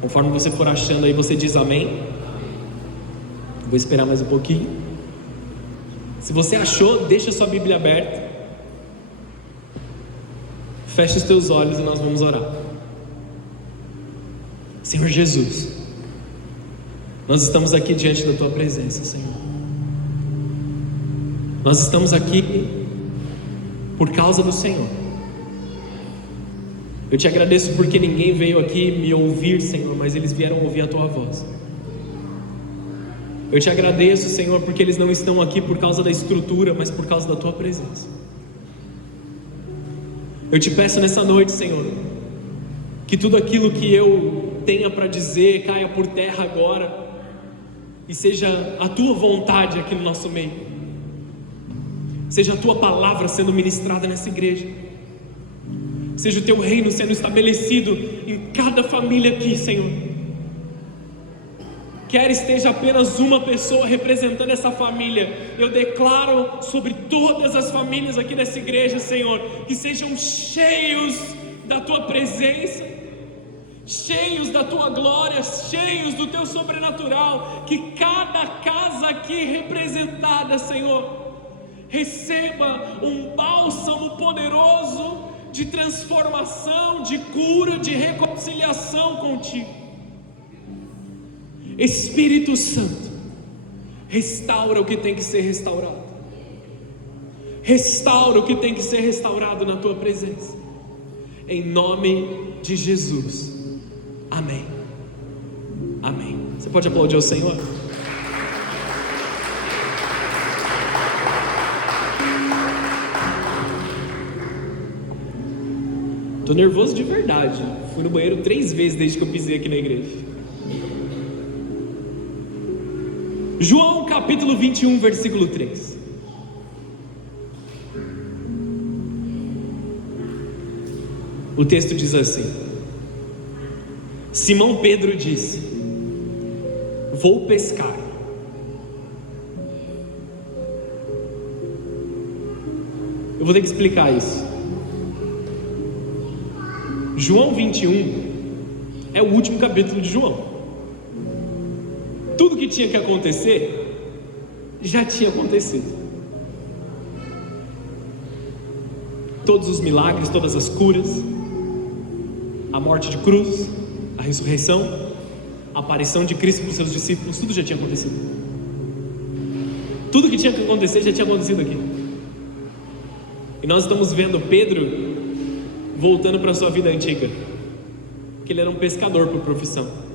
Conforme você for achando aí, você diz amém. Vou esperar mais um pouquinho. Se você achou, deixa sua Bíblia aberta. Feche os teus olhos e nós vamos orar. Senhor Jesus, nós estamos aqui diante da Tua presença, Senhor. Nós estamos aqui por causa do Senhor. Eu te agradeço porque ninguém veio aqui me ouvir, Senhor, mas eles vieram ouvir a Tua voz. Eu te agradeço, Senhor, porque eles não estão aqui por causa da estrutura, mas por causa da Tua presença. Eu te peço nessa noite, Senhor, que tudo aquilo que eu tenha para dizer caia por terra agora e seja a Tua vontade aqui no nosso meio. Seja a Tua palavra sendo ministrada nessa igreja. Seja o Teu reino sendo estabelecido em cada família aqui, Senhor. Quer esteja apenas uma pessoa representando essa família, eu declaro sobre todas as famílias aqui dessa igreja, Senhor, que sejam cheios da Tua presença, cheios da Tua glória, cheios do Teu sobrenatural. Que cada casa aqui representada, Senhor, receba um bálsamo poderoso de transformação, de cura, de reconciliação contigo. Espírito Santo, restaura o que tem que ser restaurado. Restaura o que tem que ser restaurado na Tua presença. Em nome de Jesus. Amém. Amém. Você pode aplaudir ao Senhor? Tô nervoso de verdade. Fui no banheiro 3 vezes desde que eu pisei aqui na igreja. João capítulo 21, versículo 3. O texto diz assim: Simão Pedro disse: vou pescar. Eu vou ter que explicar isso. João 21 é o último capítulo de João. Tudo que tinha que acontecer já tinha acontecido. Todos os milagres, todas as curas, a morte de cruz, a ressurreição, a aparição de Cristo para os seus discípulos, tudo já tinha acontecido. Tudo que tinha que acontecer já tinha acontecido aqui. E nós estamos vendo Pedro voltando para a sua vida antiga, que ele era um pescador por profissão.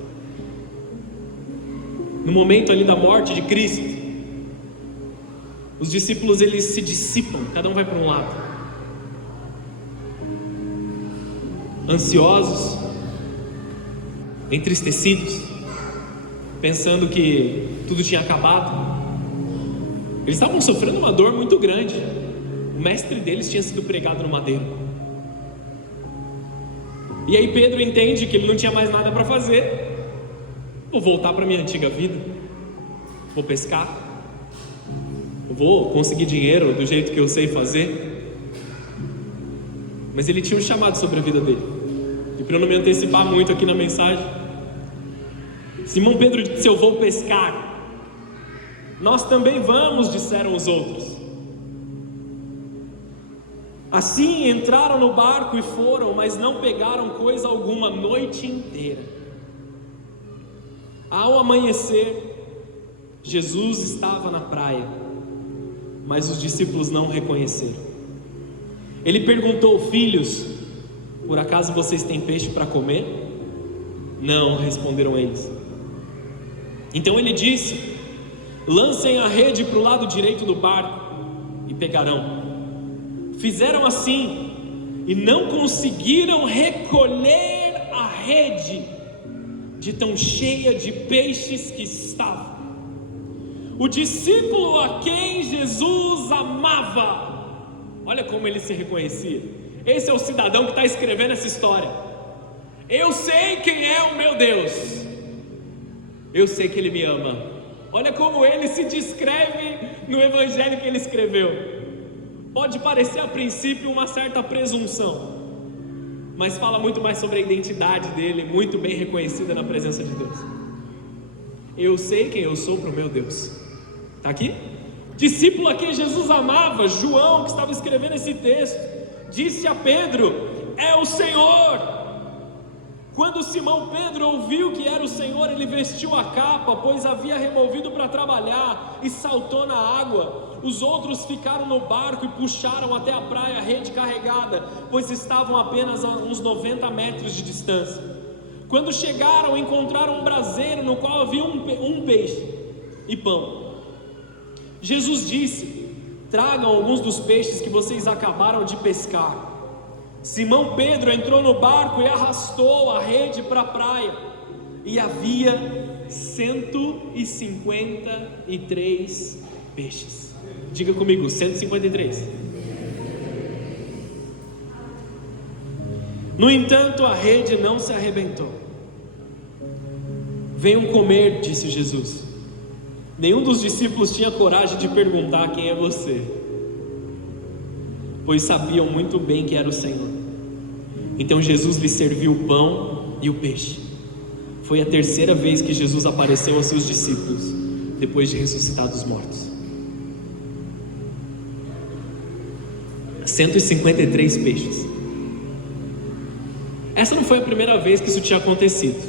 No momento ali da morte de Cristo, os discípulos eles se dissipam, cada um vai para um lado, ansiosos, entristecidos, pensando que tudo tinha acabado. Eles estavam sofrendo uma dor muito grande. O mestre deles tinha sido pregado no madeiro. E aí Pedro entende que ele não tinha mais nada para fazer. Vou voltar para minha antiga vida, vou pescar, vou conseguir dinheiro do jeito que eu sei fazer. Mas ele tinha um chamado sobre a vida dele. E para eu não me antecipar muito aqui na mensagem, Simão Pedro disse: eu vou pescar. Nós também vamos, disseram os outros. Assim entraram no barco e foram, mas não pegaram coisa alguma a noite inteira. Ao amanhecer, Jesus estava na praia, mas os discípulos não o reconheceram. Ele perguntou: filhos, por acaso vocês têm peixe para comer? Não, responderam eles. Então ele disse: lancem a rede para o lado direito do barco e pegarão. Fizeram assim e não conseguiram recolher a rede de tão cheia de peixes que estava. O discípulo a quem Jesus amava, olha como ele se reconhecia. Esse é o cidadão que está escrevendo essa história. Eu sei quem é o meu Deus, eu sei que Ele me ama. Olha como ele se descreve no evangelho que ele escreveu. Pode parecer a princípio uma certa presunção, mas fala muito mais sobre a identidade dele, muito bem reconhecida na presença de Deus. Eu sei quem eu sou para o meu Deus. Está aqui? Discípulo a quem Jesus amava, João, que estava escrevendo esse texto, disse a Pedro: é o Senhor. Quando Simão Pedro ouviu que era o Senhor, ele vestiu a capa, pois havia removido para trabalhar, e saltou na água. Os outros ficaram no barco e puxaram até a praia a rede carregada, pois estavam apenas a uns 90 metros de distância. Quando chegaram, encontraram um braseiro no qual havia um peixe e pão. Jesus disse: tragam alguns dos peixes que vocês acabaram de pescar. Simão Pedro entrou no barco e arrastou a rede para a praia, e havia 153 peixes. Diga comigo, 153. No entanto, a rede não se arrebentou. Venham comer, disse Jesus. Nenhum dos discípulos tinha coragem de perguntar: quem é você? Pois sabiam muito bem que era o Senhor. Então Jesus lhes serviu o pão e o peixe. Foi a terceira vez que Jesus apareceu aos seus discípulos, depois de ressuscitar dos mortos. 153 peixes. Essa não foi a primeira vez que isso tinha acontecido.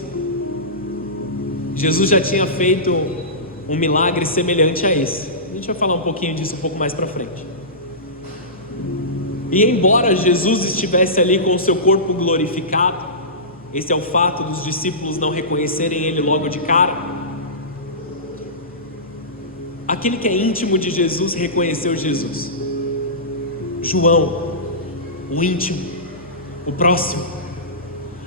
Jesus já tinha feito um milagre semelhante a esse. A gente vai falar um pouquinho disso um pouco mais para frente. E embora Jesus estivesse ali com o seu corpo glorificado, esse é o fato dos discípulos não reconhecerem ele logo de cara. Aquele que é íntimo de Jesus reconheceu Jesus. João, o íntimo, o próximo,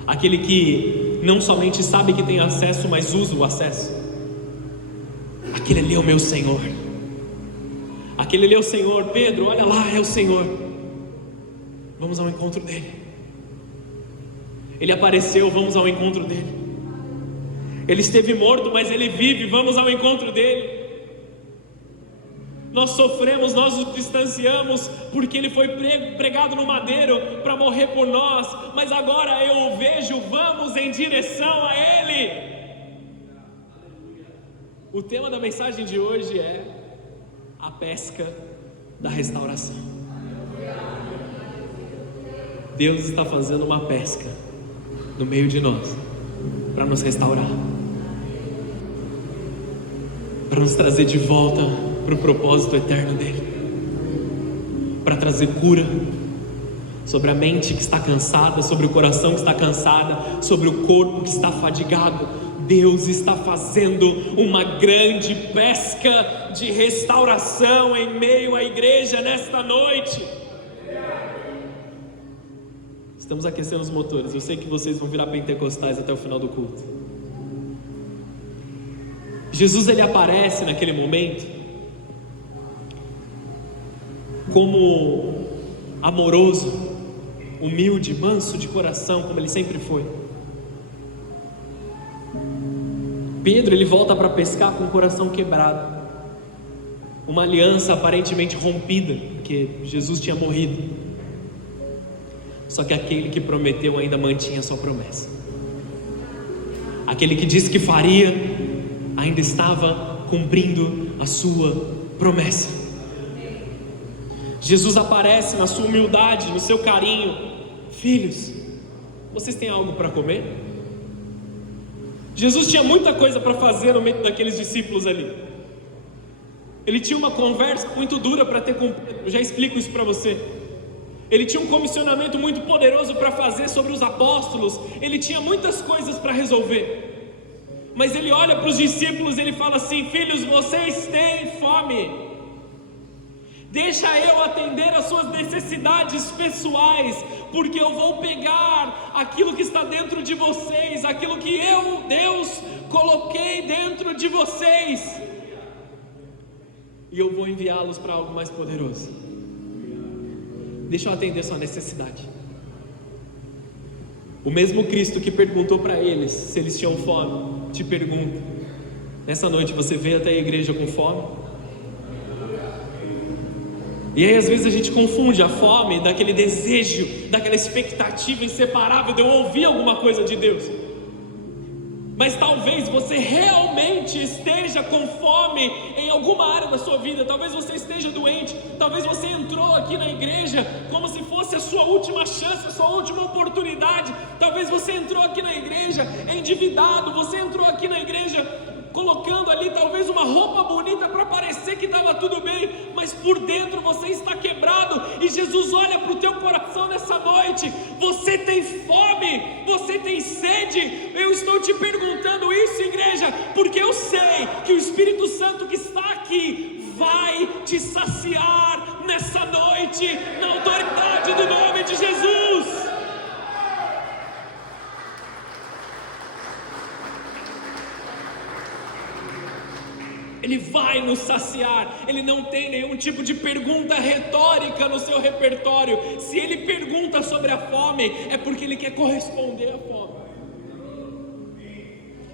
aquele que não somente sabe que tem acesso, mas usa o acesso. Aquele ali é o meu Senhor. Aquele ali é o Senhor. Pedro, olha lá, é o Senhor. Vamos ao encontro dele. Ele apareceu, vamos ao encontro dele. Ele esteve morto, mas ele vive, vamos ao encontro dele. Nós sofremos, nós nos distanciamos, porque ele foi pregado no madeiro para morrer por nós, mas agora eu o vejo, vamos em direção a ele. O tema da mensagem de hoje é a pesca da restauração. Deus está fazendo uma pesca no meio de nós, para nos restaurar, para nos trazer de volta para o propósito eterno dele, para trazer cura sobre a mente que está cansada, sobre o coração que está cansado, sobre o corpo que está fadigado. Deus está fazendo uma grande pesca de restauração em meio à igreja nesta noite. Estamos aquecendo os motores. Eu sei que vocês vão virar pentecostais até o final do culto. Jesus, ele aparece naquele momento como amoroso, humilde, manso de coração, como ele sempre foi. Pedro, ele volta para pescar com o coração quebrado, uma aliança aparentemente rompida, porque Jesus tinha morrido. Só que aquele que prometeu ainda mantinha a sua promessa. Aquele que disse que faria ainda estava cumprindo a sua promessa. Jesus aparece na sua humildade, no seu carinho. Filhos, vocês têm algo para comer? Jesus tinha muita coisa para fazer no meio daqueles discípulos ali. Ele tinha uma conversa muito dura para ter com Pedro. Eu já explico isso para você. Ele tinha um comissionamento muito poderoso para fazer sobre os apóstolos. Ele tinha muitas coisas para resolver. Mas ele olha para os discípulos e ele fala assim: filhos, vocês têm fome. Deixa eu atender às suas necessidades pessoais, porque eu vou pegar aquilo que está dentro de vocês, aquilo que eu, Deus, coloquei dentro de vocês, e eu vou enviá-los para algo mais poderoso. Deixa eu atender sua necessidade. O mesmo Cristo que perguntou para eles se eles tinham fome, te pergunta: nessa noite você veio até a igreja com fome? E aí às vezes a gente confunde a fome daquele desejo, daquela expectativa inseparável de eu ouvir alguma coisa de Deus. Mas talvez você realmente esteja com fome em alguma área da sua vida. Talvez você esteja doente. Talvez você entrou aqui na igreja como se fosse a sua última chance, a sua última oportunidade. Talvez você entrou aqui na igreja endividado. Você entrou aqui na igreja colocando ali talvez uma roupa bonita para parecer que estava tudo bem, mas por dentro você está quebrado. E Jesus olha para o teu coração nessa noite. Você tem fome, você tem sede. Eu estou te perguntando isso, igreja, porque eu sei que o Espírito Santo que está aqui vai te saciar nessa noite, na autoridade do nome de Jesus. Ele vai nos saciar. Ele não tem nenhum tipo de pergunta retórica no seu repertório. Se ele pergunta sobre a fome, é porque ele quer corresponder à fome.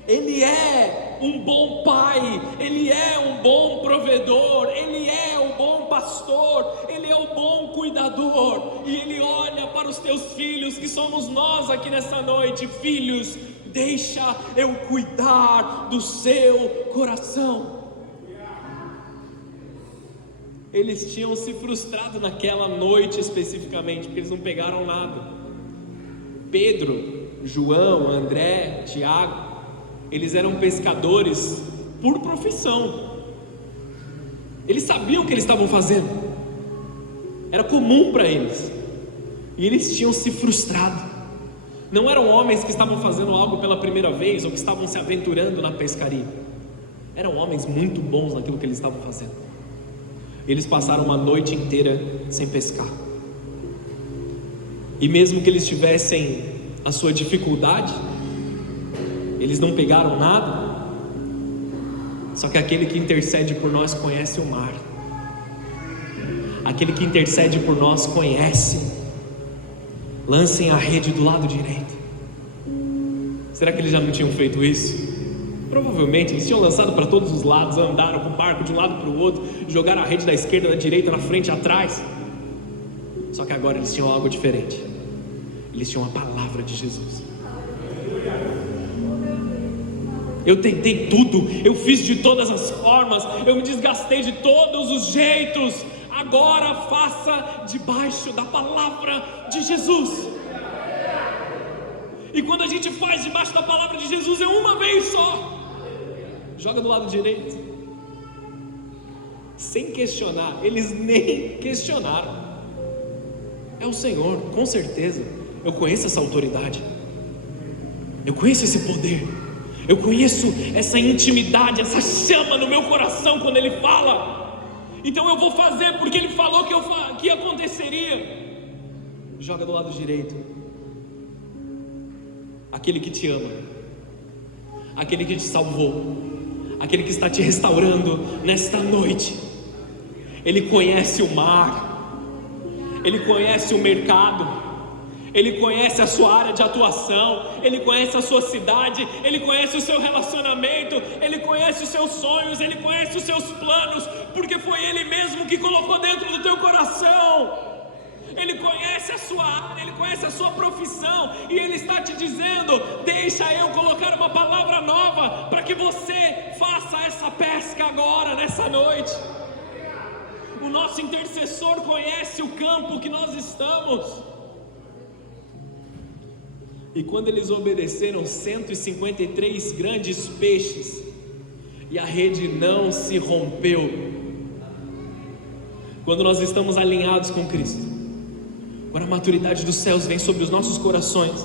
Ele é um bom pai, ele é um bom provedor, ele é o bom pastor, ele é o bom cuidador. E ele olha para os teus filhos, que somos nós aqui nessa noite. Filhos, deixa eu cuidar do seu coração. Eles tinham se frustrado naquela noite especificamente, porque eles não pegaram nada. Pedro, João, André, Tiago, eles eram pescadores por profissão. Eles sabiam o que eles estavam fazendo, era comum para eles, e eles tinham se frustrado. Não eram homens que estavam fazendo algo pela primeira vez, ou que estavam se aventurando na pescaria. Eram homens muito bons naquilo que eles estavam fazendo. Eles passaram uma noite inteira sem pescar. E mesmo que eles tivessem a sua dificuldade, eles não pegaram nada. Só que aquele que intercede por nós conhece o mar. Aquele que intercede por nós conhece. Lancem a rede do lado direito. Será que eles já não tinham feito isso? Provavelmente eles tinham lançado para todos os lados, andaram com o barco de um lado para o outro, jogaram a rede da esquerda, da direita, na frente, atrás. Só que agora eles tinham algo diferente. Eles tinham a palavra de Jesus. Eu tentei tudo, eu fiz de todas as formas, eu me desgastei de todos os jeitos. Agora faça debaixo da palavra de Jesus. E quando a gente faz debaixo da palavra de Jesus, é uma vez só. Joga do lado direito. Sem questionar. Eles nem questionaram. É o Senhor, com certeza. Eu conheço essa autoridade. Eu conheço esse poder. Eu conheço essa intimidade, essa chama no meu coração quando Ele fala. Então eu vou fazer porque Ele falou que aconteceria. Joga do lado direito. Aquele que te ama, aquele que te salvou, aquele que está te restaurando nesta noite. Ele conhece o mar, Ele conhece o mercado, Ele conhece a sua área de atuação, Ele conhece a sua cidade, Ele conhece o seu relacionamento, Ele conhece os seus sonhos, Ele conhece os seus planos, porque foi Ele mesmo que colocou dentro do teu coração. Ele conhece a sua área, Ele conhece a sua profissão, e Ele está te dizendo: deixa eu colocar uma palavra nova, para que você faça essa pesca agora, nessa noite. O nosso intercessor conhece o campo que nós estamos. E quando eles obedeceram, 153 grandes peixes, e a rede não se rompeu. Quando nós estamos alinhados com Cristo, quando a maturidade dos céus vem sobre os nossos corações,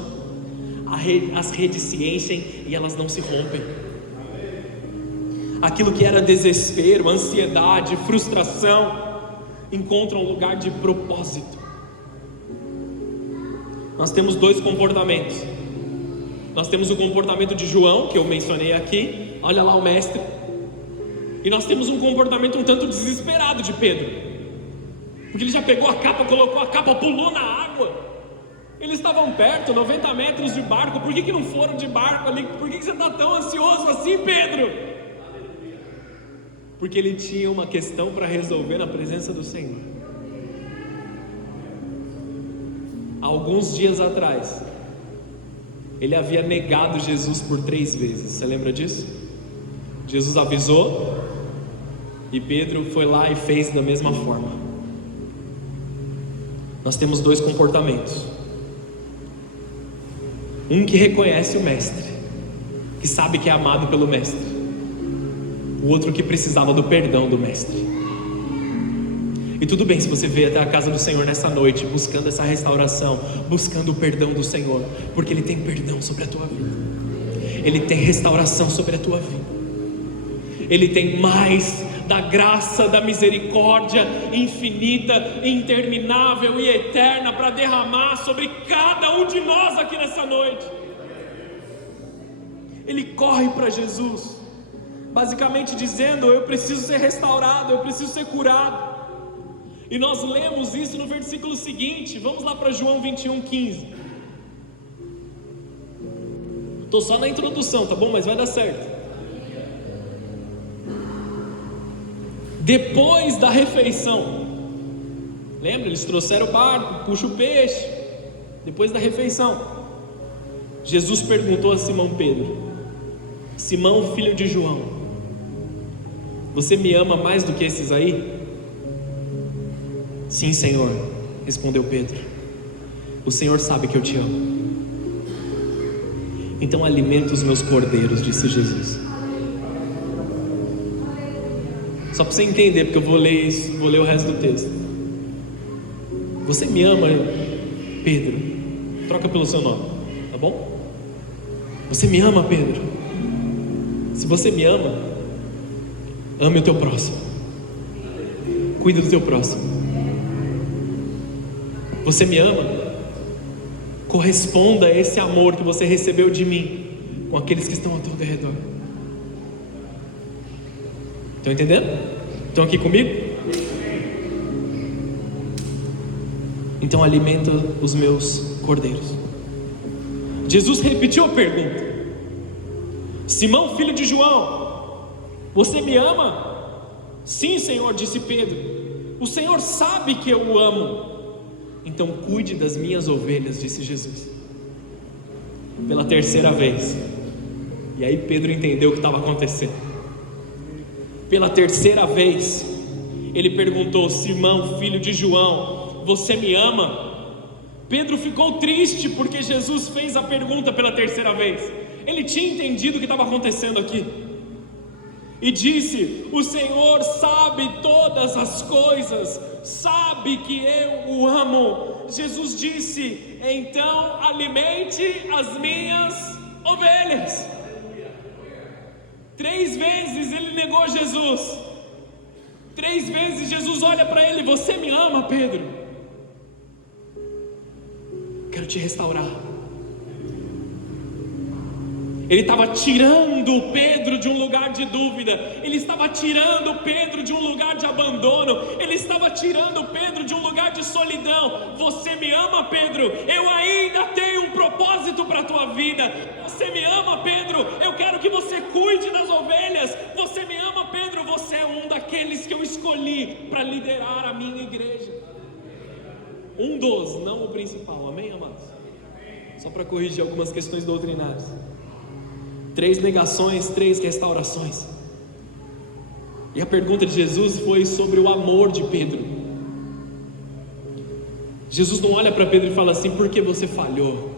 as redes se enchem e elas não se rompem. Aquilo que era desespero, ansiedade, frustração, encontra um lugar de propósito. Nós temos dois comportamentos. Nós temos o comportamento de João, que eu mencionei aqui, olha lá o mestre. E nós temos um comportamento um tanto desesperado de Pedro, porque ele já pegou a capa, colocou a capa, pulou na água. Eles estavam perto, 90 metros de barco. Por que não foram de barco ali? Por que você está tão ansioso assim, Pedro? Porque ele tinha uma questão para resolver na presença do Senhor. alguns dias atrás, ele havia negado Jesus por 3 vezes. Você lembra disso? Jesus avisou e Pedro foi lá e fez da mesma forma. Nós temos 2 comportamentos: um que reconhece o mestre, que sabe que é amado pelo mestre; o outro que precisava do perdão do mestre. E tudo bem se você veio até a casa do Senhor nessa noite buscando essa restauração, buscando o perdão do Senhor, porque Ele tem perdão sobre a tua vida, Ele tem restauração sobre a tua vida, Ele tem mais da graça, da misericórdia infinita, interminável e eterna para derramar sobre cada um de nós aqui nessa noite. Ele corre para Jesus, basicamente dizendo: eu preciso ser restaurado, eu preciso ser curado. E nós lemos isso no versículo seguinte. Vamos lá para João 21:15. Estou só na introdução, tá bom? Mas vai dar certo. Depois da refeição, lembra? Eles trouxeram o barco, puxa o peixe. Depois da refeição, Jesus perguntou a Simão Pedro: Simão, filho de João, você me ama mais do que esses aí? Sim, Senhor, respondeu Pedro. O Senhor sabe que eu te amo. Então alimenta os meus cordeiros, disse Jesus. Só para você entender, porque eu vou ler isso, vou ler o resto do texto. Você me ama, Pedro? Troca pelo seu nome, tá bom? Você me ama, Pedro? Se você me ama, ame o teu próximo. Cuida do teu próximo. Você me ama? Corresponda a esse amor que você recebeu de mim com aqueles que estão ao teu redor. Estão entendendo? Estão aqui comigo? Então alimenta os meus cordeiros. Jesus repetiu a pergunta: Simão, filho de João, você me ama? Sim, Senhor, disse Pedro. O Senhor sabe que eu o amo. Então cuide das minhas ovelhas, disse Jesus. Pela 3ª vez. E aí Pedro entendeu o que estava acontecendo. Pela 3ª vez, ele perguntou: Simão, filho de João, você me ama? Pedro ficou triste porque Jesus fez a pergunta pela 3ª vez. Ele tinha entendido o que estava acontecendo aqui. E disse: o Senhor sabe todas as coisas, sabe que eu o amo. Jesus disse: então alimente as minhas ovelhas. 3 vezes ele negou Jesus. 3 vezes Jesus olha para ele: você me ama, Pedro? Quero te restaurar. Ele estava tirando Pedro de um lugar de dúvida, ele estava tirando Pedro de um lugar de abandono, ele estava tirando Pedro de um lugar de solidão. Você me ama, Pedro? Eu ainda tenho um propósito para a tua vida. Você me ama, Pedro? Eu quero que você cuide das ovelhas. Você me ama, Pedro? Você é um daqueles que eu escolhi para liderar a minha igreja. Um dos, não o principal, amém, amados? Só para corrigir algumas questões doutrinárias. 3 negações, 3 restaurações. E a pergunta de Jesus foi sobre o amor de Pedro. Jesus não olha para Pedro e fala assim: por que você falhou?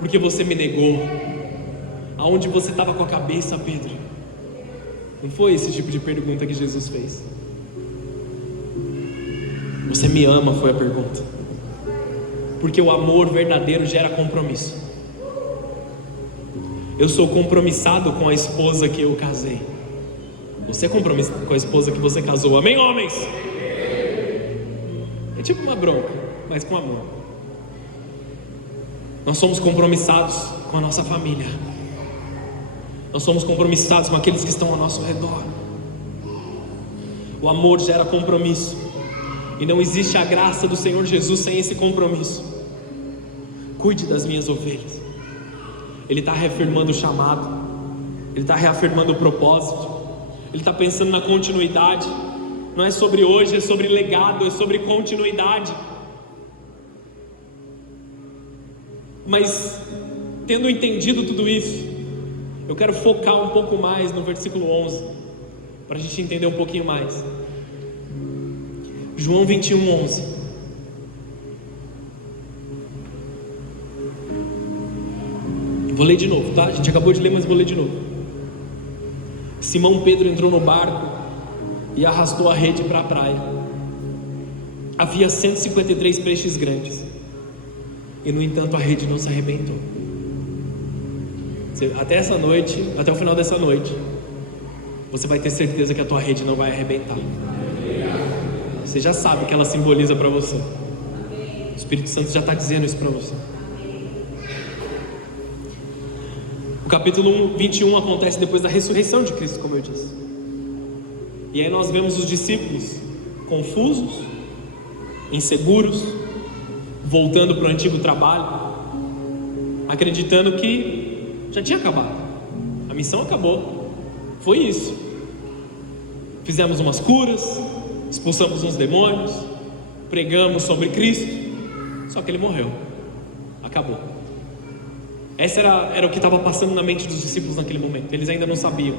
Por que você me negou? Aonde você estava com a cabeça, Pedro? Não foi esse tipo de pergunta que Jesus fez. Você me ama, foi a pergunta. Porque o amor verdadeiro gera compromisso. Eu sou compromissado com a esposa que eu casei. Você é compromissado com a esposa que você casou, amém, homens? É tipo uma bronca, mas com amor. Nós somos compromissados com a nossa família. Nós somos compromissados com aqueles que estão ao nosso redor. O amor gera compromisso. E não existe a graça do Senhor Jesus sem esse compromisso. Cuide das minhas ovelhas. Ele está reafirmando o chamado, ele está reafirmando o propósito, ele está pensando na continuidade. Não é sobre hoje, é sobre legado, é sobre continuidade. Mas, tendo entendido tudo isso, eu quero focar um pouco mais no versículo 11, para a gente entender um pouquinho mais. João 21, 11. Vou ler de novo, tá? A gente acabou de ler, mas vou ler de novo. Simão Pedro entrou no barco e arrastou a rede para a praia. Havia 153 peixes grandes, e no entanto a rede não se arrebentou. Até essa noite, até o final dessa noite, você vai ter certeza que a tua rede não vai arrebentar. Você já sabe que ela simboliza para você. O Espírito Santo já está dizendo isso para você. O capítulo 21 acontece depois da ressurreição de Cristo, como eu disse. E aí nós vemos os discípulos confusos, inseguros, voltando para o antigo trabalho, acreditando que já tinha acabado, a missão acabou, foi isso. Fizemos umas curas, expulsamos uns demônios, pregamos sobre Cristo, só que Ele morreu, acabou. Essa era o que estava passando na mente dos discípulos naquele momento. Eles ainda não sabiam.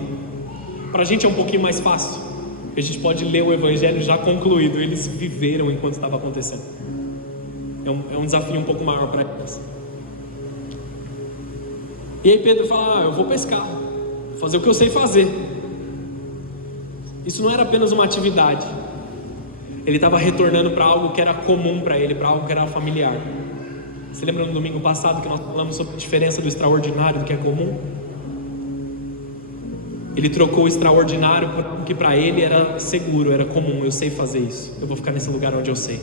Para a gente é um pouquinho mais fácil, a gente pode ler o Evangelho já concluído. Eles viveram enquanto estava acontecendo. É um desafio um pouco maior para eles. E aí Pedro fala: eu vou pescar, vou fazer o que eu sei fazer. Isso não era apenas uma atividade. Ele estava retornando para algo que era comum para ele, para algo que era familiar. Você lembra no domingo passado que nós falamos sobre a diferença do extraordinário do que é comum? Ele trocou o extraordinário por algo que para ele era seguro, era comum. Eu sei fazer isso, eu vou ficar nesse lugar onde eu sei.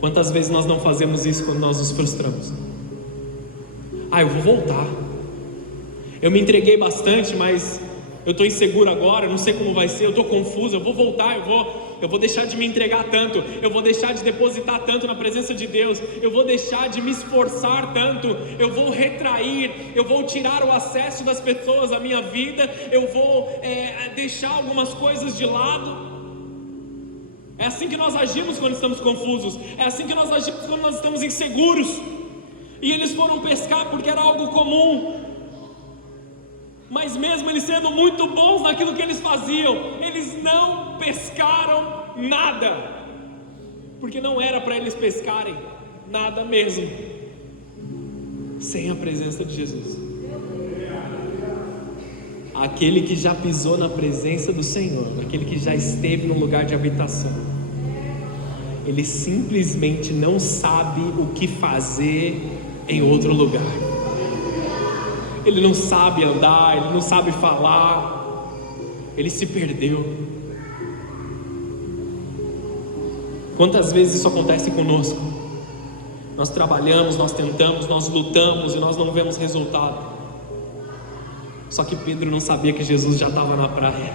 Quantas vezes nós não fazemos isso quando nós nos frustramos? Eu vou voltar. Eu me entreguei bastante, mas eu estou inseguro agora, eu não sei como vai ser, eu estou confuso, eu vou voltar, eu vou deixar de me entregar tanto, eu vou deixar de depositar tanto na presença de Deus, eu vou deixar de me esforçar tanto, eu vou retrair, eu vou tirar o acesso das pessoas à minha vida, eu vou deixar algumas coisas de lado. É assim que nós agimos quando estamos confusos, é assim que nós agimos quando nós estamos inseguros. E eles foram pescar porque era algo comum, mas mesmo eles sendo muito bons naquilo que eles faziam, eles não pescaram nada, porque não era para eles pescarem nada mesmo, sem a presença de Jesus. Aquele que já pisou na presença do Senhor, aquele que já esteve no lugar de habitação, ele simplesmente não sabe o que fazer em outro lugar. Ele não sabe andar, ele não sabe falar, ele se perdeu. Quantas vezes isso acontece conosco? Nós trabalhamos, nós tentamos, nós lutamos e nós não vemos resultado. Só que Pedro não sabia que Jesus já estava na praia.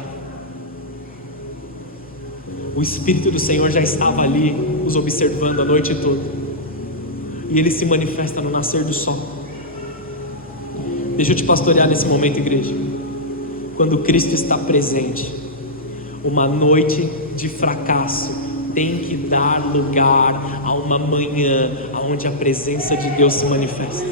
O Espírito do Senhor já estava ali, os observando a noite toda. E Ele se manifesta no nascer do sol. Deixa eu te pastorear nesse momento, igreja. Quando Cristo está presente, uma noite de fracasso tem que dar lugar a uma manhã onde a presença de Deus se manifesta.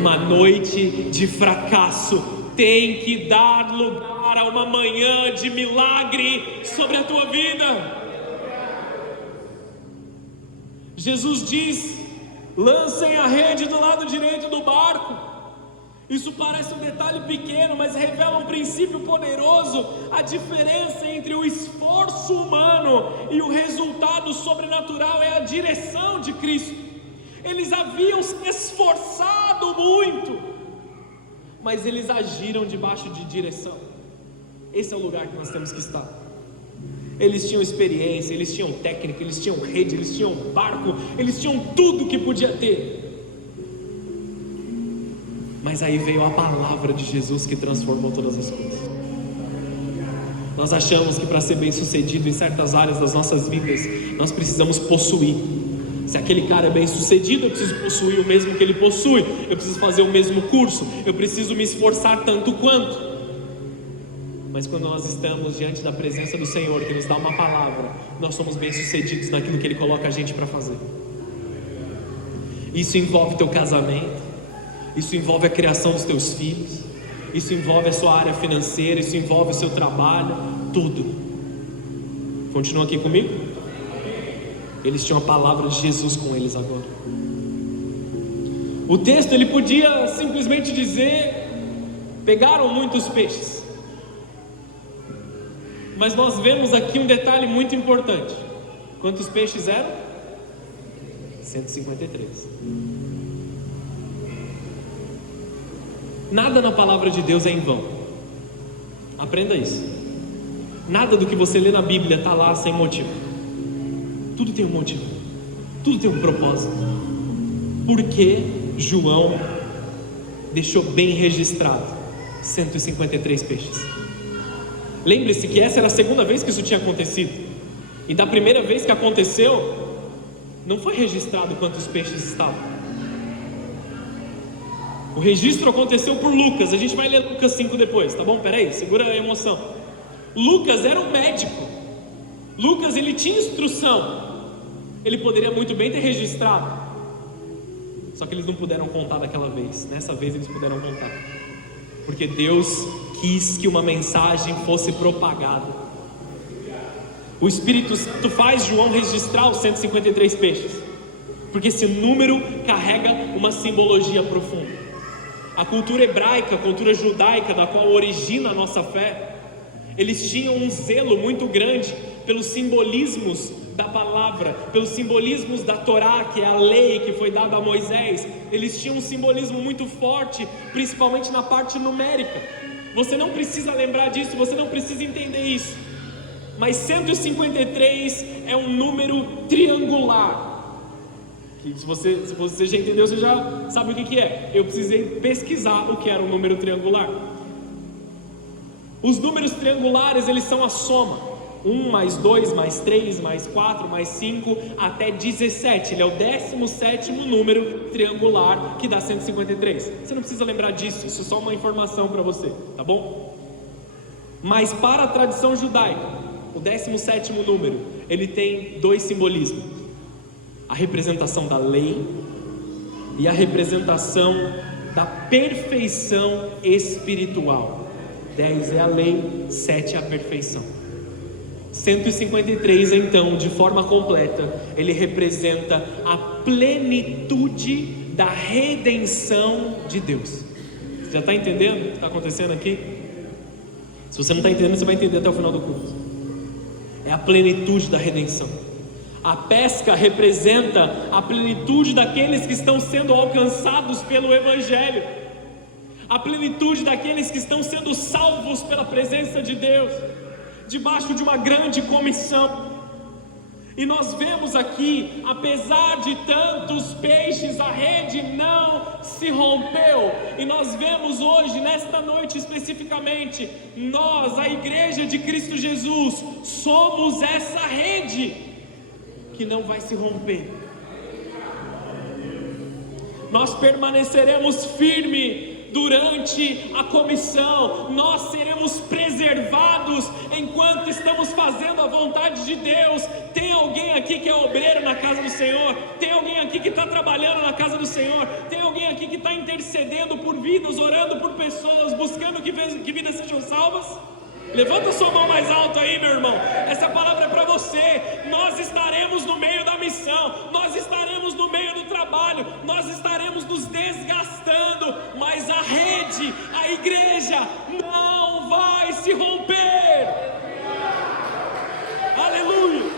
Uma noite de fracasso tem que dar lugar a uma manhã de milagre sobre a tua vida. Jesus diz: lancem a rede do lado direito do barco. Isso parece um detalhe pequeno, mas revela um princípio poderoso: a diferença entre o esforço humano e o resultado sobrenatural é a direção de Cristo. Eles haviam se esforçado muito, mas eles agiram debaixo de direção. Esse é o lugar que nós temos que estar. Eles tinham experiência, eles tinham técnica, eles tinham rede, eles tinham barco, eles tinham tudo que podia ter. Mas aí veio a palavra de Jesus que transformou todas as coisas. Nós achamos que para ser bem sucedido em certas áreas das nossas vidas, nós precisamos possuir. Se aquele cara é bem sucedido, eu preciso possuir o mesmo que ele possui, eu preciso fazer o mesmo curso, eu preciso me esforçar tanto quanto. Mas quando nós estamos diante da presença do Senhor, que nos dá uma palavra, nós somos bem sucedidos naquilo que Ele coloca a gente para fazer. Isso envolve teu casamento, isso envolve a criação dos teus filhos, isso envolve a sua área financeira, isso envolve o seu trabalho, tudo. Continua aqui comigo? Eles tinham a palavra de Jesus com eles agora. O texto ele podia simplesmente dizer: pegaram muitos peixes. Mas nós vemos aqui um detalhe muito importante. Quantos peixes eram? 153. Nada na palavra de Deus é em vão. Aprenda isso. Nada do que você lê na Bíblia está lá sem motivo. Tudo tem um motivo. Tudo tem um propósito. Por que João deixou bem registrado 153 peixes? Lembre-se que essa era a segunda vez que isso tinha acontecido. E da primeira vez que aconteceu, não foi registrado quantos peixes estavam. O registro aconteceu por Lucas. A gente vai ler Lucas 5 depois, tá bom? Peraí, segura a emoção. Lucas era um médico. Lucas, ele tinha instrução. Ele poderia muito bem ter registrado. Só que eles não puderam contar daquela vez. Nessa vez eles puderam contar. Porque Deus quis que uma mensagem fosse propagada. O Espírito Santo faz João registrar os 153 peixes. Porque esse número carrega uma simbologia profunda. A cultura hebraica, a cultura judaica, da qual origina a nossa fé, eles tinham um zelo muito grande pelos simbolismos da palavra, pelos simbolismos da Torá, que é a lei que foi dada a Moisés. Eles tinham um simbolismo muito forte, principalmente na parte numérica. Você não precisa lembrar disso, você não precisa entender isso. Mas 153 é um número triangular. Que se você já entendeu, você já sabe o que é. Eu precisei pesquisar o que era um número triangular. Os números triangulares, eles são a soma. 1 mais 2 mais 3 mais 4 mais 5 até 17. Ele é o 17º número triangular que dá 153. Você não precisa lembrar disso, isso é só uma informação para você, tá bom? Mas para a tradição judaica, o 17º número, ele tem dois simbolismos: a representação da lei e a representação da perfeição espiritual. 10 é a lei, 7 é a perfeição. 153, então, de forma completa, ele representa a plenitude da redenção de Deus. Você já está entendendo o que está acontecendo aqui? Se você não está entendendo, você vai entender até o final do curso. É a plenitude da redenção. A pesca representa a plenitude daqueles que estão sendo alcançados pelo Evangelho, a plenitude daqueles que estão sendo salvos pela presença de Deus, debaixo de uma grande comissão. E nós vemos aqui, apesar de tantos peixes, a rede não se rompeu. E nós vemos hoje, nesta noite especificamente, nós, a Igreja de Cristo Jesus, somos essa rede que não vai se romper. Nós permaneceremos firmes durante a comissão, nós seremos preservados enquanto estamos fazendo a vontade de Deus. Tem alguém aqui que é obreiro na casa do Senhor? Tem alguém aqui que está trabalhando na casa do Senhor? Tem alguém aqui que está intercedendo por vidas, orando por pessoas, buscando que vidas sejam salvas? Levanta sua mão mais alto aí, meu irmão. Essa palavra é para você. Nós estaremos no meio da missão, nós estaremos no meio do trabalho, nós estaremos nos desgastando, mas a rede, a igreja não vai se romper. Aleluia.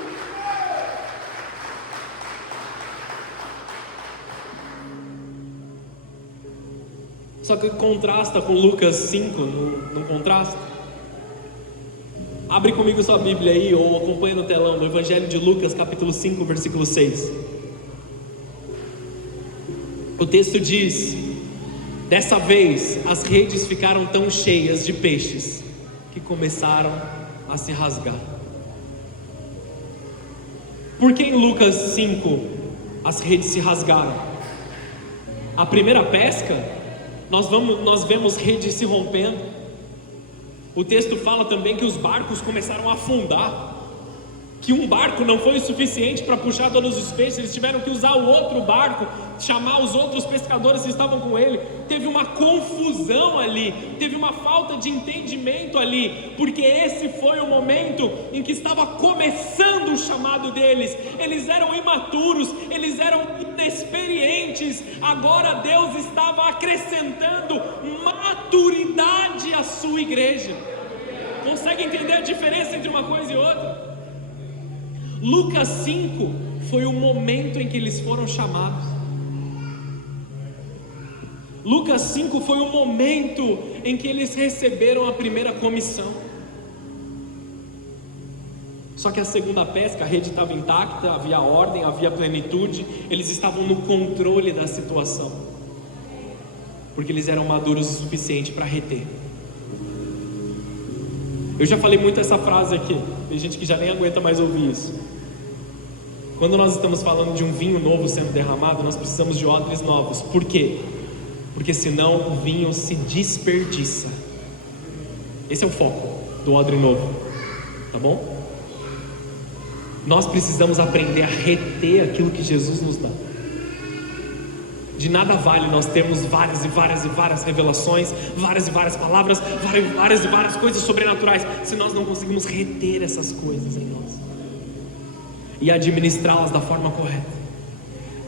Só que contrasta com Lucas 5, não contrasta? Abre comigo sua Bíblia aí, ou acompanha no telão, no Evangelho de Lucas, capítulo 5, versículo 6. O texto diz: dessa vez as redes ficaram tão cheias de peixes que começaram a se rasgar. Por que em Lucas 5 as redes se rasgaram? A primeira pesca, nós vemos redes se rompendo. O texto fala também que os barcos começaram a afundar. que um barco não foi o suficiente para puxar todos os peixes, eles tiveram que usar o outro barco, chamar os outros pescadores que estavam com ele. Teve uma confusão ali, teve uma falta de entendimento ali, porque esse foi o momento em que estava começando o chamado deles. Eles eram imaturos, eles eram inexperientes. Agora Deus estava acrescentando maturidade à sua igreja. Consegue entender a diferença entre uma coisa e outra? Lucas 5 foi o momento em que eles foram chamados. Lucas 5 foi o momento em que eles receberam a primeira comissão. Só que a segunda pesca, a rede estava intacta, havia ordem, havia plenitude, eles estavam no controle da situação, porque eles eram maduros o suficiente para reter. Eu já falei muito essa frase aqui, tem gente que já nem aguenta mais ouvir isso. Quando nós estamos falando de um vinho novo sendo derramado, nós precisamos de odres novos. Por quê? Porque senão o vinho se desperdiça. Esse é o foco do odre novo, tá bom? Nós precisamos aprender a reter aquilo que Jesus nos dá. De nada vale nós termos várias revelações, várias palavras, várias coisas sobrenaturais, se nós não conseguimos reter essas coisas em nós e administrá-las da forma correta.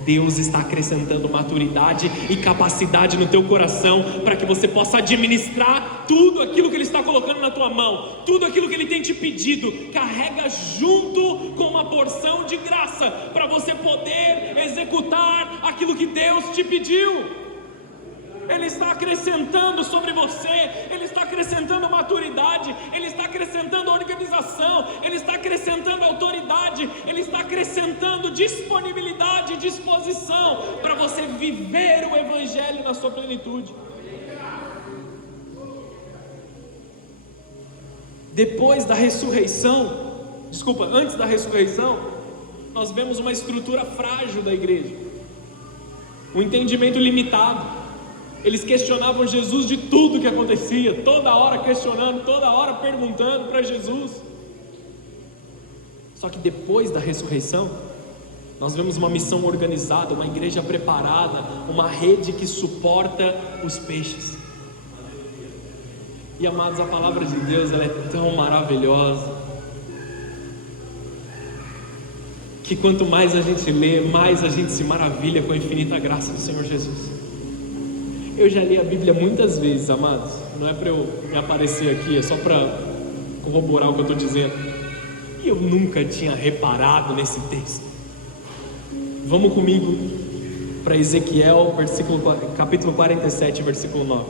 Deus está acrescentando maturidade e capacidade no teu coração para que você possa administrar tudo aquilo que Ele está colocando na tua mão, tudo aquilo que Ele tem te pedido. Carrega junto com uma porção de graça para você poder executar aquilo que Deus te pediu. Ele está acrescentando sobre você, Ele está acrescentando maturidade, Ele está acrescentando organização, Ele está acrescentando autoridade, Ele está acrescentando disponibilidade e disposição para você viver o Evangelho na sua plenitude. Depois da ressurreição, antes da ressurreição, nós vemos uma estrutura frágil da igreja, um entendimento limitado. Eles questionavam Jesus de tudo que acontecia, toda hora questionando, toda hora perguntando para Jesus. Só que depois da ressurreição, nós vemos uma missão organizada, uma igreja preparada, uma rede que suporta os peixes. E amados, a palavra de Deus, ela é tão maravilhosa, que quanto mais a gente lê, mais a gente se maravilha com a infinita graça do Senhor Jesus. Eu já li a Bíblia muitas vezes, amados. Não é para eu me aparecer aqui, é só para corroborar o que eu estou dizendo. E eu nunca tinha reparado nesse texto. Vamos comigo para Ezequiel, capítulo 47, versículo 9.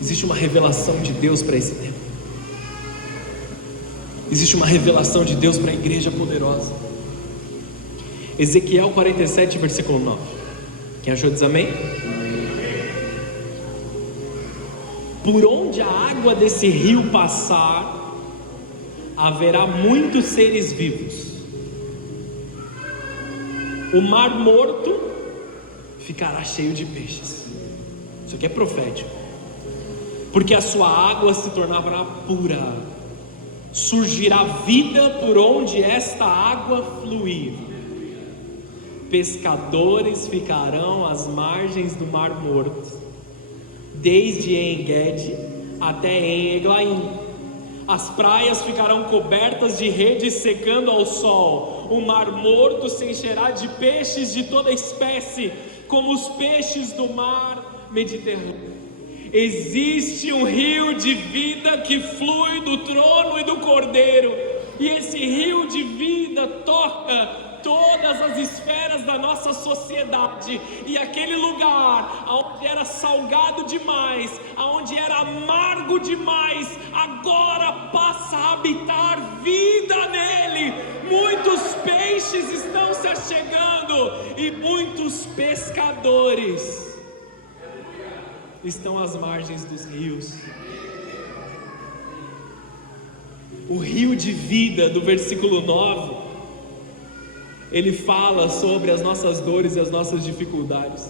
Existe uma revelação de Deus para esse tempo. Existe uma revelação de Deus para a igreja poderosa. Ezequiel 47, versículo 9. Quem achou diz amém? Por onde a água desse rio passar, haverá muitos seres vivos. O mar morto ficará cheio de peixes. Isso aqui é profético. Porque a sua água se tornará pura. Surgirá vida por onde esta água fluir. Pescadores ficarão às margens do mar morto, desde En-Gedi até En-Eglaim. As praias ficarão cobertas de redes secando ao sol. O mar morto se encherá de peixes de toda espécie, como os peixes do mar Mediterrâneo. Existe um rio de vida que flui do trono e do Cordeiro, e esse rio de vida toca todas as esferas da nossa sociedade. E aquele lugar onde era salgado demais, onde era amargo demais, agora passa a habitar vida nele. Muitos peixes estão se achegando e muitos pescadores estão às margens dos rios. O rio de vida do versículo 9, ele fala sobre as nossas dores e as nossas dificuldades.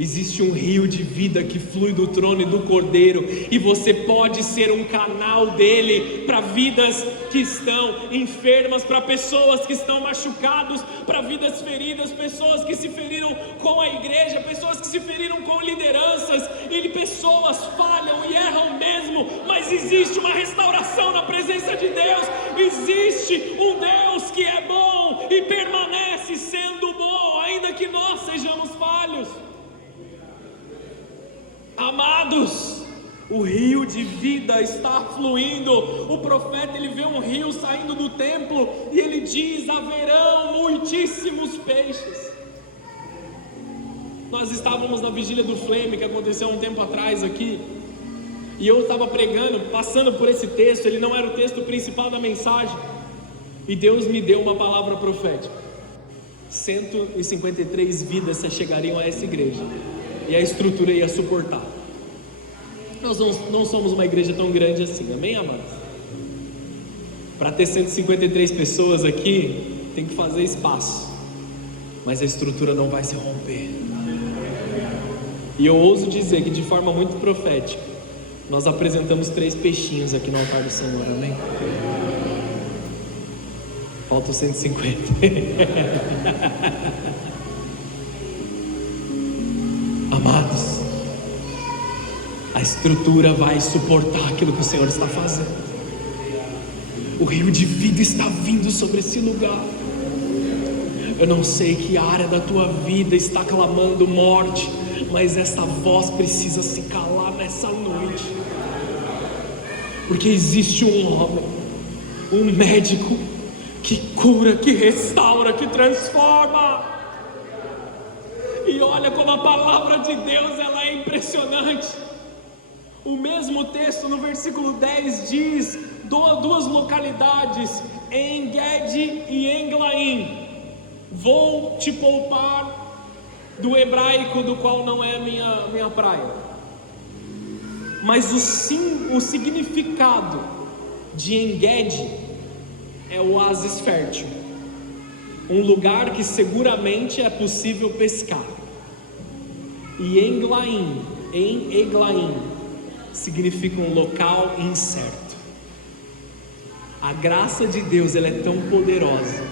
Existe um rio de vida que flui do trono e do Cordeiro, e você pode ser um canal dele para vidas que estão enfermas, para pessoas que estão machucadas, para vidas feridas, pessoas que se feriram com a igreja, pessoas que se feriram com lideranças, e pessoas falham e erram mesmo, mas existe uma restauração na presença de Deus. Existe um Deus que é bom e permanece sendo bom, ainda que nós sejamos falhos. Amados, o rio de vida está fluindo. O profeta, ele vê um rio saindo do templo e ele diz: haverão muitíssimos peixes. Nós estávamos na vigília do Flame, que aconteceu há um tempo atrás aqui, e eu estava pregando, passando por esse texto. Ele não era o texto principal da mensagem, e Deus me deu uma palavra profética. 153 vidas se chegariam a essa igreja, e a estrutura ia suportar. Nós não somos uma igreja tão grande assim, amém, amados? Para ter 153 pessoas aqui, tem que fazer espaço, mas a estrutura não vai se romper. E eu ouso dizer que de forma muito profética, nós apresentamos 3 peixinhos aqui no altar do Senhor, amém? Faltam 150. Amados, a estrutura vai suportar aquilo que o Senhor está fazendo. O rio de vida está vindo sobre esse lugar. Eu não sei que área da tua vida está clamando morte, mas essa voz precisa se calar nessa noite, porque existe um homem, um médico, que cura, que restaura, que transforma. E olha como a palavra de Deus, ela é impressionante. O mesmo texto no versículo 10 diz: duas localidades, En-Gedi e En-Eglaim, vou te poupar do hebraico, do qual não é a minha praia. Mas o significado de En-Gedi é o oásis fértil, um lugar que seguramente é possível pescar. E En-Eglaim significa um local incerto. A graça de Deus, ela é tão poderosa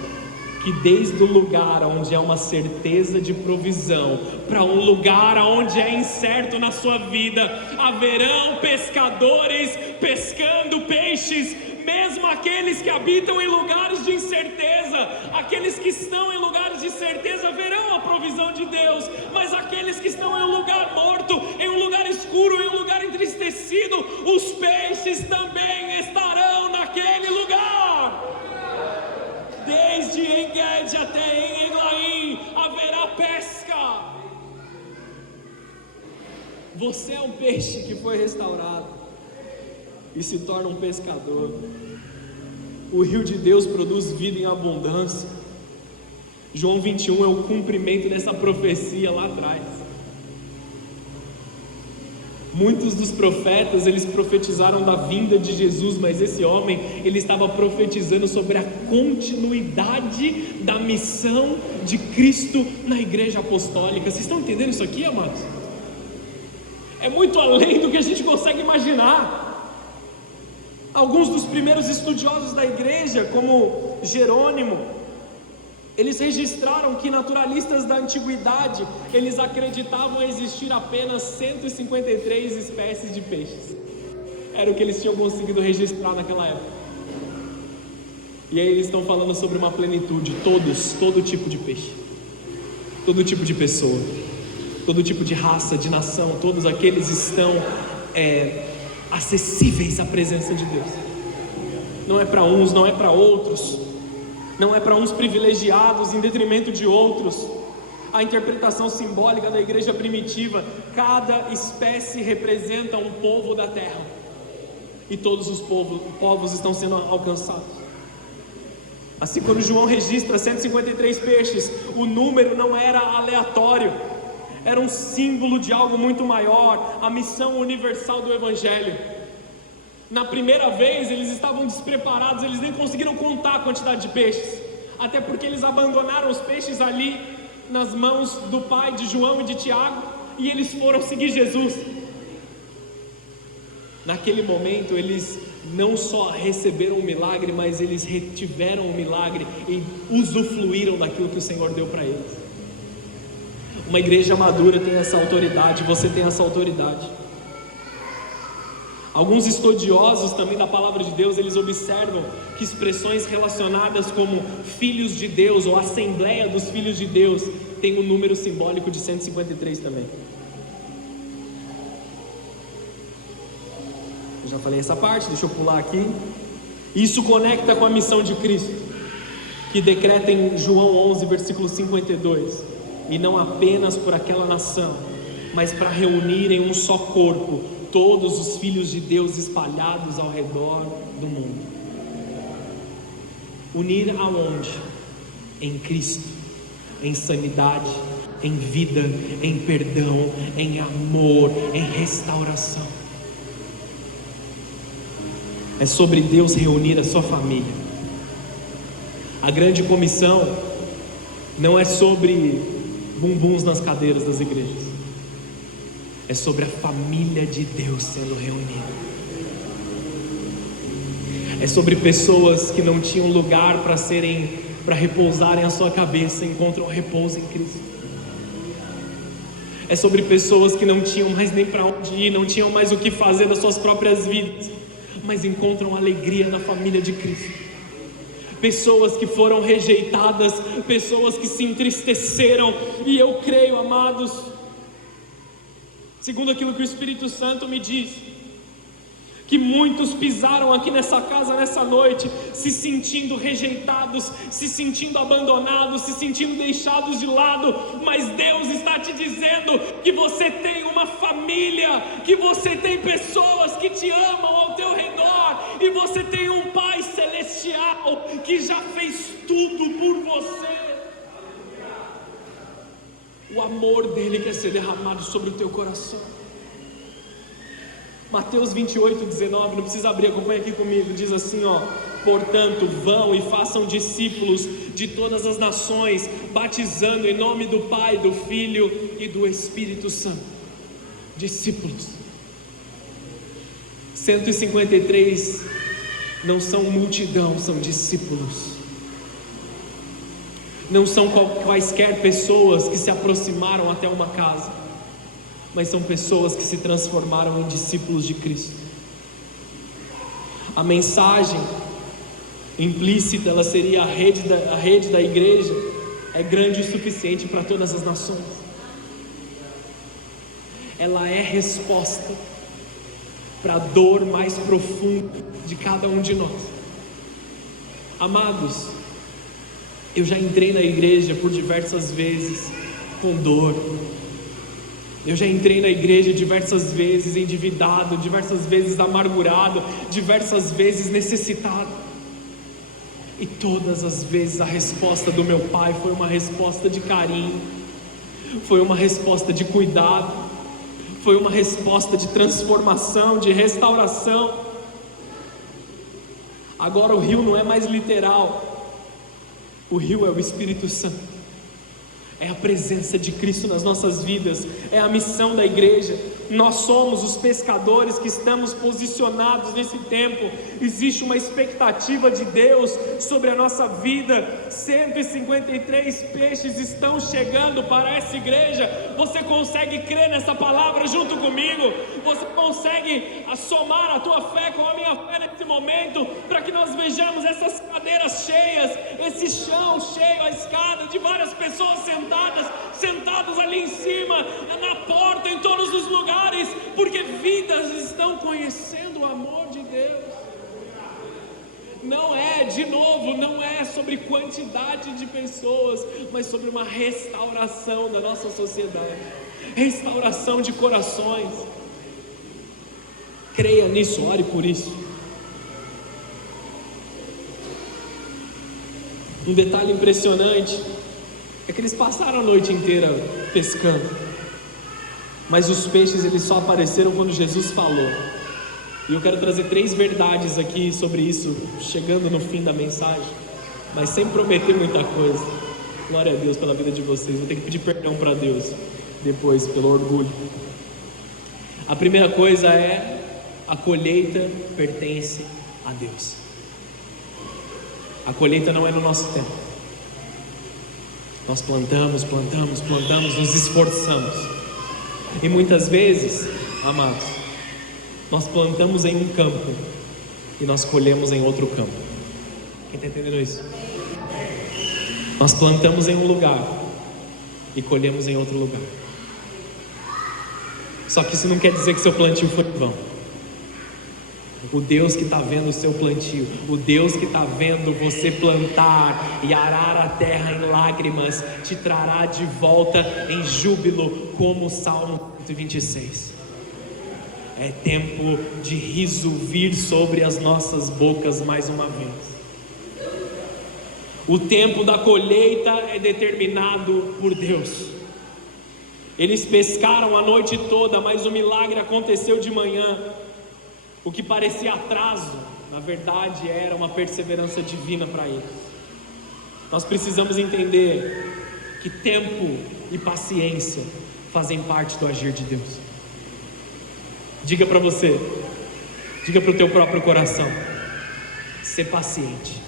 que desde o lugar onde é uma certeza de provisão, para um lugar onde é incerto na sua vida, haverão pescadores pescando peixes. Mesmo aqueles que habitam em lugares de incerteza, aqueles que estão em lugares de certeza verão a provisão de Deus, mas aqueles que estão em um lugar morto, em um lugar escuro, em um lugar entristecido, os peixes também estarão naquele lugar. Desde En-Gedi até En-Eglaim haverá pesca. Você é um peixe que foi restaurado e se torna um pescador. O rio de Deus produz vida em abundância. João 21 é o cumprimento dessa profecia lá atrás. Muitos dos profetas, eles profetizaram da vinda de Jesus, mas esse homem, ele estava profetizando sobre a continuidade da missão de Cristo na igreja apostólica. Vocês estão entendendo isso aqui, amados? É muito além do que a gente consegue imaginar. Alguns dos primeiros estudiosos da igreja, como Jerônimo, eles registraram que naturalistas da antiguidade, eles acreditavam existir apenas 153 espécies de peixes. Era o que eles tinham conseguido registrar naquela época. E aí eles estão falando sobre uma plenitude, todo tipo de peixe, todo tipo de pessoa, todo tipo de raça, de nação, todos aqueles estão acessíveis à presença de Deus. Não é para uns, não é para outros, não é para uns privilegiados em detrimento de outros. A interpretação simbólica da igreja primitiva, cada espécie representa um povo da terra, e todos os povos estão sendo alcançados. Assim, quando João registra 153 peixes, o número não era aleatório, era um símbolo de algo muito maior, a missão universal do Evangelho. Na primeira vez eles estavam despreparados, eles nem conseguiram contar a quantidade de peixes, até porque eles abandonaram os peixes ali nas mãos do pai de João e de Tiago, e eles foram seguir Jesus. Naquele momento eles não só receberam o milagre, mas eles retiveram o milagre e usufruíram daquilo que o Senhor deu para eles. Uma igreja madura tem essa autoridade, você tem essa autoridade. Alguns estudiosos também da palavra de Deus, eles observam que expressões relacionadas como filhos de Deus ou assembleia dos filhos de Deus tem um número simbólico de 153 também. Eu já falei essa parte, deixa eu pular aqui. Isso conecta com a missão de Cristo, que decreta em João 11, versículo 52: e não apenas por aquela nação, mas para reunir em um só corpo todos os filhos de Deus espalhados ao redor do mundo. Unir aonde? Em Cristo, em sanidade, em vida, em perdão, em amor, em restauração. É sobre Deus reunir a sua família. A grande comissão não é sobre bumbuns nas cadeiras das igrejas. É sobre a família de Deus sendo reunida. É sobre pessoas que não tinham lugar para repousarem a sua cabeça, encontram repouso em Cristo. É sobre pessoas que não tinham mais nem para onde ir, não tinham mais o que fazer das suas próprias vidas, mas encontram alegria na família de Cristo. Pessoas que foram rejeitadas, pessoas que se entristeceram, e eu creio, amados, segundo aquilo que o Espírito Santo me diz, que muitos pisaram aqui nessa casa nessa noite, se sentindo rejeitados, se sentindo abandonados, se sentindo deixados de lado, mas Deus está te dizendo que você tem uma família, que você tem pessoas que te amam ao teu redor, e você tem um Pai Celestial que já fez tudo por você. O amor dele quer ser derramado sobre o teu coração. Mateus 28, 19, não precisa abrir, acompanha aqui comigo, diz assim, portanto, vão e façam discípulos de todas as nações, batizando em nome do Pai, do Filho e do Espírito Santo. Discípulos. 153 não são multidão, são discípulos. Não são quaisquer pessoas que se aproximaram até uma casa, mas são pessoas que se transformaram em discípulos de Cristo. A mensagem implícita, ela seria: a rede da igreja é grande o suficiente para todas as nações. Ela é resposta para a dor mais profunda de cada um de nós. Amados, eu já entrei na igreja por diversas vezes com dor. Eu já entrei na igreja diversas vezes endividado, diversas vezes amargurado, diversas vezes necessitado. E todas as vezes a resposta do meu pai foi uma resposta de carinho, foi uma resposta de cuidado, foi uma resposta de transformação, de restauração. Agora o rio não é mais literal, o rio é o Espírito Santo. É a presença de Cristo nas nossas vidas, é a missão da igreja. Nós somos os pescadores que estamos posicionados nesse tempo. Existe uma expectativa de Deus sobre a nossa vida. 153 peixes estão chegando para essa igreja. Você consegue crer nessa palavra junto comigo? Você consegue somar a tua fé com a minha fé nesse momento, para que nós vejamos essas cadeiras cheias, esse chão cheio, a escada de várias pessoas sentadas ali em cima, na porta, em todos os lugares, porque vidas estão conhecendo o amor de Deus. Não é sobre quantidade de pessoas, mas sobre uma restauração da nossa sociedade, restauração de corações. Creia nisso, ore por isso. Um detalhe impressionante é que eles passaram a noite inteira pescando, mas os peixes eles só apareceram quando Jesus falou. E eu quero trazer 3 verdades aqui sobre isso, chegando no fim da mensagem, mas sem prometer muita coisa. Glória a Deus pela vida de vocês. Vou ter que pedir perdão para Deus. depois pelo orgulho. A primeira coisa é: a colheita pertence a Deus. A colheita não é no nosso tempo. Nós plantamos, nos esforçamos. E muitas vezes, amados, nós plantamos em um campo e nós colhemos em outro campo. Quem está entendendo isso? Nós plantamos em um lugar e colhemos em outro lugar. Só que isso não quer dizer que seu plantio foi em vão. O Deus que está vendo o seu plantio, o Deus que está vendo você plantar e arar a terra em lágrimas, te trará de volta em júbilo, como o Salmo 126. É tempo de riso vir sobre as nossas bocas mais uma vez. O tempo da colheita é determinado por Deus. Eles pescaram a noite toda, mas o milagre aconteceu de manhã. O que parecia atraso, na verdade era uma perseverança divina para eles. Nós precisamos entender que tempo e paciência fazem parte do agir de Deus. Diga para você, diga para o teu próprio coração: ser paciente.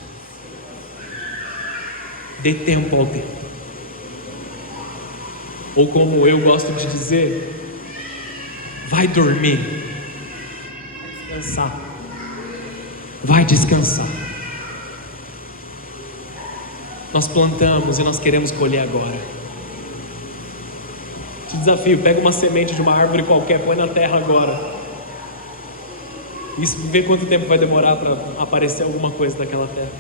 Dê tempo ao tempo. Ou como eu gosto de dizer, vai dormir, vai descansar, vai descansar. Nós plantamos e nós queremos colher agora. Te desafio, pega uma semente de uma árvore qualquer, põe na terra agora. Isso, vê quanto tempo vai demorar para aparecer alguma coisa daquela terra.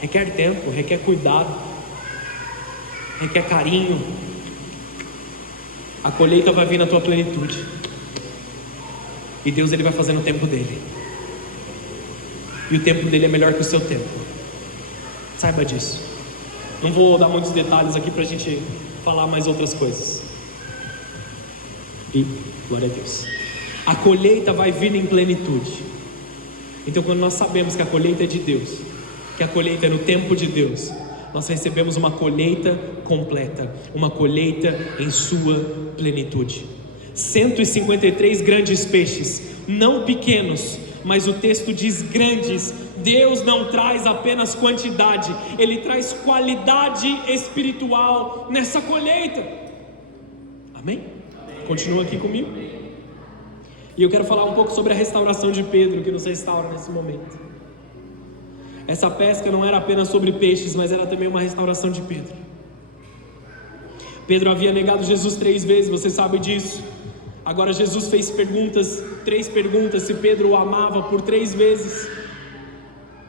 Requer tempo, requer cuidado, requer carinho. A colheita vai vir na tua plenitude. E Deus, Ele vai fazer no tempo dele. E o tempo dele é melhor que o seu tempo. Saiba disso. Não vou dar muitos detalhes aqui para a gente falar mais outras coisas. E glória a Deus. A colheita vai vir em plenitude. Então, quando nós sabemos que a colheita é de Deus, que a colheita é no tempo de Deus, nós recebemos uma colheita completa, uma colheita em sua plenitude. 153 grandes peixes, não pequenos, mas o texto diz grandes. Deus não traz apenas quantidade, Ele traz qualidade espiritual nessa colheita. Amém? Continua aqui comigo. E eu quero falar um pouco sobre a restauração de Pedro, que nos restaura nesse momento. Essa pesca não era apenas sobre peixes, mas era também uma restauração de Pedro. Pedro havia negado Jesus 3 vezes, você sabe disso. Agora Jesus fez três perguntas, se Pedro o amava por 3 vezes.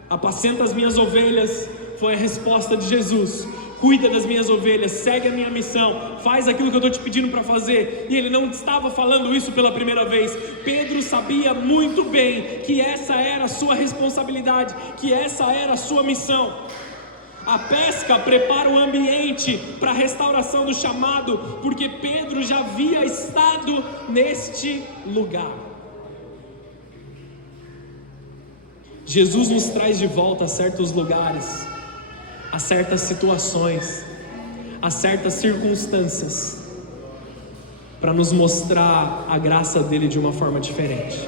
Apacenta as minhas ovelhas, foi a resposta de Jesus. Cuida das minhas ovelhas, segue a minha missão, faz aquilo que eu estou te pedindo para fazer. E ele não estava falando isso pela primeira vez. Pedro sabia muito bem que essa era a sua responsabilidade, que essa era a sua missão. A pesca prepara o ambiente para a restauração do chamado, porque Pedro já havia estado neste lugar. Jesus nos traz de volta a certos lugares, a certas situações, a certas circunstâncias, para nos mostrar a graça dele de uma forma diferente.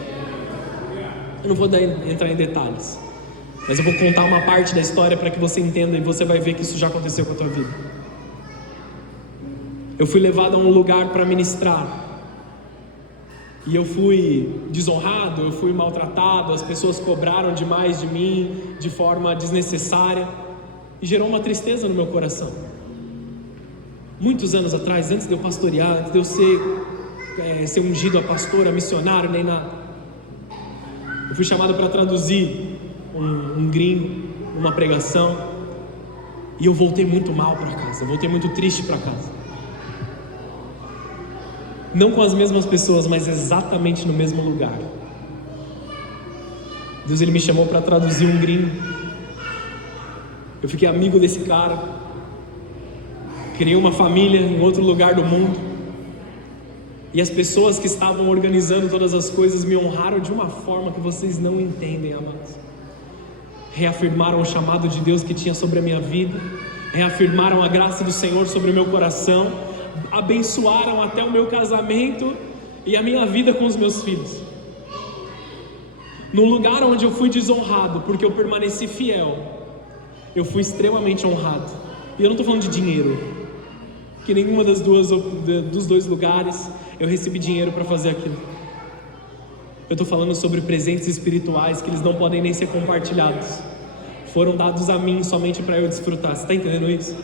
Eu não vou entrar em detalhes, mas eu vou contar uma parte da história para que você entenda, e você vai ver que isso já aconteceu com a tua vida. Eu fui levado a um lugar para ministrar, e eu fui desonrado, eu fui maltratado, as pessoas cobraram demais de mim, de forma desnecessária, e gerou uma tristeza no meu coração. Muitos anos atrás, antes de eu pastorear, antes de eu ser ungido a pastor, a missionário, nem nada, eu fui chamado para traduzir um gringo, uma pregação, e eu voltei muito mal para casa, eu voltei muito triste para casa. Não com as mesmas pessoas, mas exatamente no mesmo lugar. Deus, Ele me chamou para traduzir um gringo. Eu fiquei amigo desse cara, criei uma família em outro lugar do mundo, e as pessoas que estavam organizando todas as coisas me honraram de uma forma que vocês não entendem, amados. Reafirmaram o chamado de Deus que tinha sobre a minha vida, reafirmaram a graça do Senhor sobre o meu coração, abençoaram até o meu casamento e a minha vida com os meus filhos. No lugar onde eu fui desonrado, porque eu permaneci fiel, eu fui extremamente honrado. E eu não estou falando de dinheiro, que nenhuma dos dois lugares eu recebi dinheiro para fazer aquilo. Eu estou falando sobre presentes espirituais que eles não podem nem ser compartilhados. Foram dados a mim somente para eu desfrutar. Você está entendendo isso?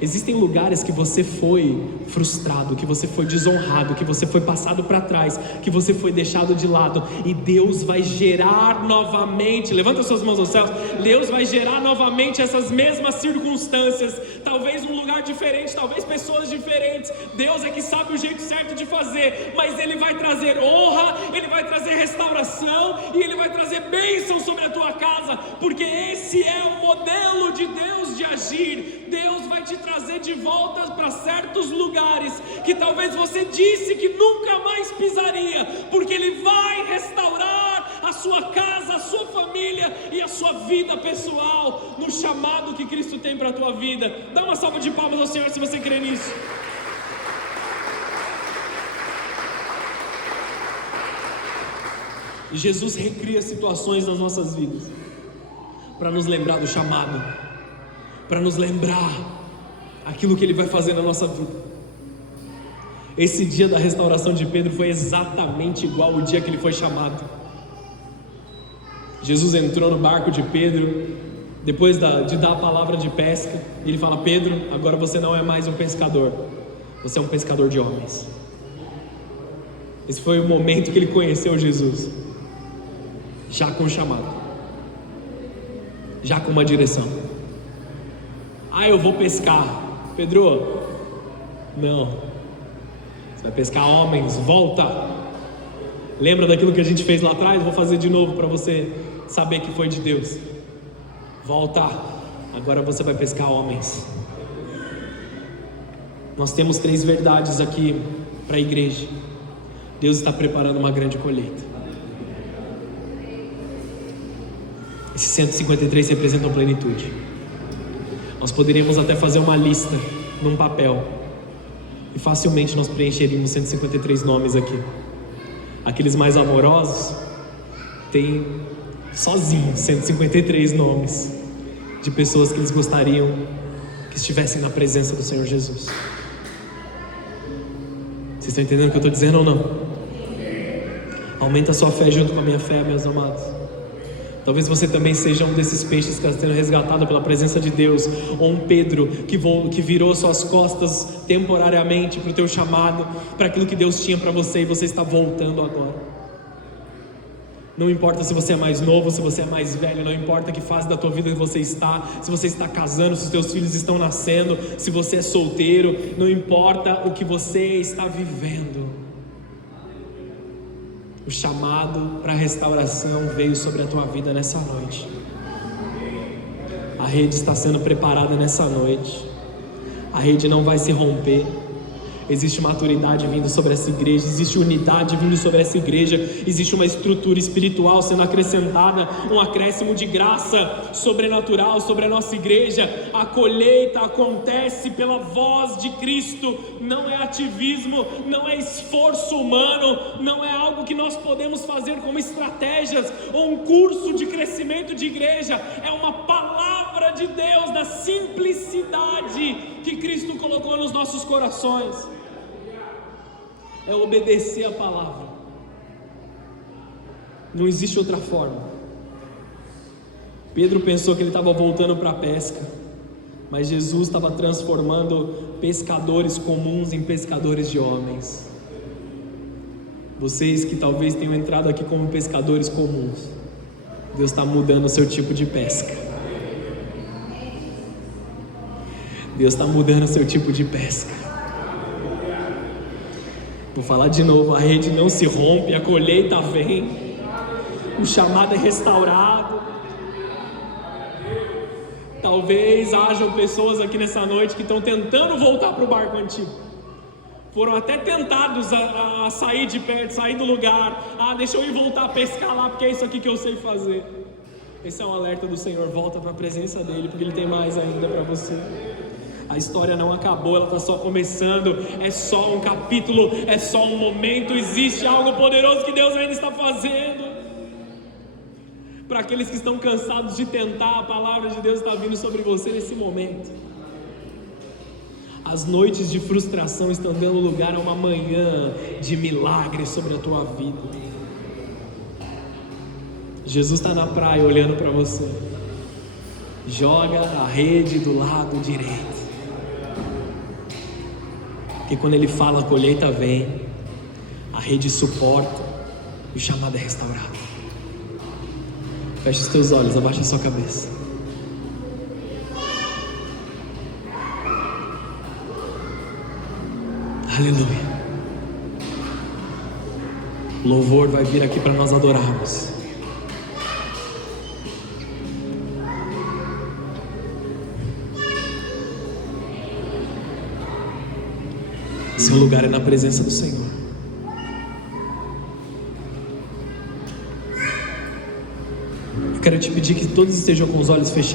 Existem lugares que você foi frustrado, que você foi desonrado, que você foi passado para trás, que você foi deixado de lado, e Deus vai gerar novamente, levanta suas mãos aos céus, Deus vai gerar novamente essas mesmas circunstâncias, talvez um lugar diferente, talvez pessoas diferentes. Deus é que sabe o jeito certo de fazer, mas Ele vai trazer honra, Ele vai trazer restauração, e Ele vai trazer bênção sobre a tua casa, porque esse é o modelo de Deus de agir. Deus vai te trazer de volta para certos lugares que talvez você disse que nunca mais pisaria, porque Ele vai restaurar a sua casa, a sua família e a sua vida pessoal no chamado que Cristo tem para a tua vida. Dá uma salva de palmas ao Senhor se você crê nisso. E Jesus recria situações nas nossas vidas para nos lembrar do chamado, para nos lembrar aquilo que Ele vai fazer na nossa vida. Esse dia da restauração de Pedro foi exatamente igual ao dia que ele foi chamado. Jesus entrou no barco de Pedro, depois de dar a palavra de pesca, e Ele fala: Pedro, agora você não é mais um pescador, você é um pescador de homens. Esse foi o momento que ele conheceu Jesus, já com chamado, já com uma direção. Eu vou pescar. Pedro, não, você vai pescar homens, volta. Lembra daquilo que a gente fez lá atrás? Vou fazer de novo para você saber que foi de Deus. Volta, agora você vai pescar homens. Nós temos 3 verdades aqui para a igreja. Deus está preparando uma grande colheita. Esses 153 representam plenitude. Nós poderíamos até fazer uma lista num papel e facilmente nós preencheríamos 153 nomes aqui. Aqueles mais amorosos têm sozinhos 153 nomes de pessoas que eles gostariam que estivessem na presença do Senhor Jesus. Vocês estão entendendo o que eu estou dizendo ou não? Aumenta a sua fé junto com a minha fé, meus amados. Talvez você também seja um desses peixes que está sendo resgatado pela presença de Deus, ou um Pedro que virou suas costas temporariamente para o teu chamado, para aquilo que Deus tinha para você, e você está voltando agora. Não importa se você é mais novo, se você é mais velho, não importa que fase da tua vida você está, se você está casando, se os teus filhos estão nascendo, se você é solteiro, não importa o que você está vivendo. O chamado para a restauração veio sobre a tua vida nessa noite. A rede está sendo preparada nessa noite. A rede não vai se romper. Existe maturidade vindo sobre essa igreja, existe unidade vindo sobre essa igreja, existe uma estrutura espiritual sendo acrescentada, um acréscimo de graça sobrenatural sobre a nossa igreja. A colheita acontece pela voz de Cristo, não é ativismo, não é esforço humano, não é algo que nós podemos fazer como estratégias ou um curso de crescimento de igreja, é uma palavra de Deus, da simplicidade que Cristo colocou nos nossos corações. É obedecer a palavra. Não existe outra forma. Pedro pensou que ele estava voltando para a pesca, mas Jesus estava transformando pescadores comuns em pescadores de homens. Vocês que talvez tenham entrado aqui como pescadores comuns, Deus está mudando o seu tipo de pesca. Deus está mudando o seu tipo de pesca. Vou falar de novo: a rede não se rompe, a colheita vem, o chamado é restaurado. Talvez hajam pessoas aqui nessa noite que estão tentando voltar para o barco antigo. Foram até tentados a sair de perto, sair do lugar. Deixa eu ir voltar a pescar lá, porque é isso aqui que eu sei fazer. Esse é um alerta do Senhor: volta para a presença dEle, porque Ele tem mais ainda para você. A história não acabou, ela está só começando. É só um capítulo, é só um momento. Existe algo poderoso que Deus ainda está fazendo. Para aqueles que estão cansados de tentar, a palavra de Deus está vindo sobre você nesse momento. As noites de frustração estão dando lugar a uma manhã de milagre sobre a tua vida. Jesus está na praia olhando para você. Joga a rede do lado direito. Porque quando Ele fala, a colheita vem, a rede suporta, e o chamado é restaurado. Feche os teus olhos, abaixa a sua cabeça. Aleluia. O louvor vai vir aqui para nós adorarmos. Seu lugar é na presença do Senhor. Eu quero te pedir que todos estejam com os olhos fechados.